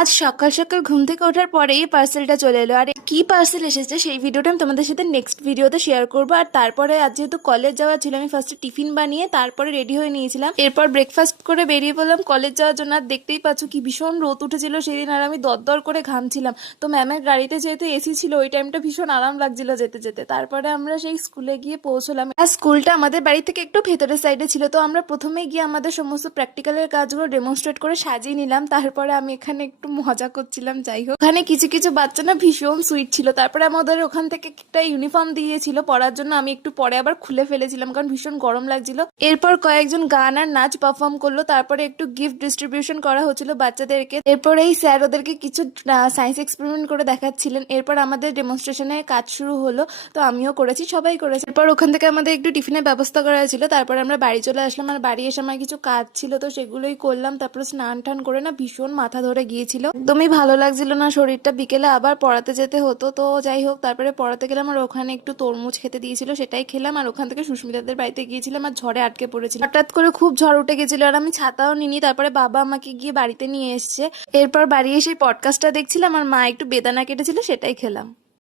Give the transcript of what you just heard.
আজ সকাল সকাল ঘুম থেকে ওঠার পরেই পার্সেলটা চলে এলো। আর কি পার্সেল এসেছে সেই ভিডিওটা আমি তোমাদের সাথে নেক্সট ভিডিওতে শেয়ার করবো। আর তারপরে আজ যেহেতু কলেজ যাওয়া ছিল, আমি ফার্স্টে টিফিন বানিয়ে তারপরে রেডি হয়ে নিয়েছিলাম। এরপর ব্রেকফাস্ট করে বেরিয়ে পড়লাম কলেজ যাওয়ার জন্য। আর দেখতেই পাচ্ছ কি ভীষণ রোদ উঠেছিল সেদিন, আর আমি দরদর করে ঘামছিলাম। তো ম্যামের গাড়িতে যেহেতু এসি ছিল, ওই টাইমটা ভীষণ আরাম লাগছিল যেতে যেতে। তারপরে আমরা সেই স্কুলে গিয়ে পৌঁছলাম। আর স্কুলটা আমাদের বাড়ি থেকে একটু ভেতরের সাইডে ছিল, তো আমরা প্রথমে গিয়ে আমাদের সমস্ত প্র্যাকটিক্যালের কাজগুলো ডেমনস্ট্রেট করে সাজিয়ে নিলাম। তারপরে আমি এখানে একটু মজা করছিলাম। যাই হোক, ওখানে কিছু কিছু বাচ্চা না ভীষণ সুইট ছিল। তারপরে আমাদের ওখান থেকে একটা ইউনিফর্ম দিয়েছিল পরার জন্য, আমি একটু পরে আবার খুলে ফেলেছিলাম কারণ ভীষণ গরম লাগছিল। এরপর কয়েকজন গান আর নাচ পারফর্ম করলো। তারপরে একটু গিফট ডিস্ট্রিবিউশন করা হচ্ছিল বাচ্চাদেরকে। এরপর এই স্যার ওদেরকে কিছু সায়েন্স এক্সপেরিমেন্ট করে দেখাচ্ছিলেন। এরপর আমাদের ডেমনস্ট্রেশনের কাজ শুরু হলো, তো আমিও করেছি, সবাই করেছে। এরপর ওখান থেকে আমাদের একটু টিফিনের ব্যবস্থা করা হয়েছিল। তারপর আমরা বাড়ি চলে আসলাম। আর বাড়ি এসে আমার কিছু কাজ ছিল, তো সেগুলোই করলাম। তারপর স্নান টান করে না ভীষণ মাথা ধরে গিয়েছিল, একদমই ভালো লাগছিল না শরীরটা। বিকেলে আবার পড়াতে যেতে হতো, তো যাই হোক তারপরে পড়াতে গেলাম। আর ওখানে একটু তরমুজ খেতে দিয়েছিল, সেটাই খেলাম। আর ওখান থেকে সুস্মিতাদের বাড়িতে গিয়েছিলাম, আর ঝড়ে আটকে পড়েছিল। হঠাৎ করে খুব ঝড় উঠে গেছিল, আর আমি ছাতাও নিনি। তারপরে বাবা আমাকে গিয়ে বাড়িতে নিয়ে এসছে। এরপর বাড়ি এসে পডকাস্টটা দেখছিলাম, আর মা একটু বেদানা কেটেছিল, সেটাই খেলাম।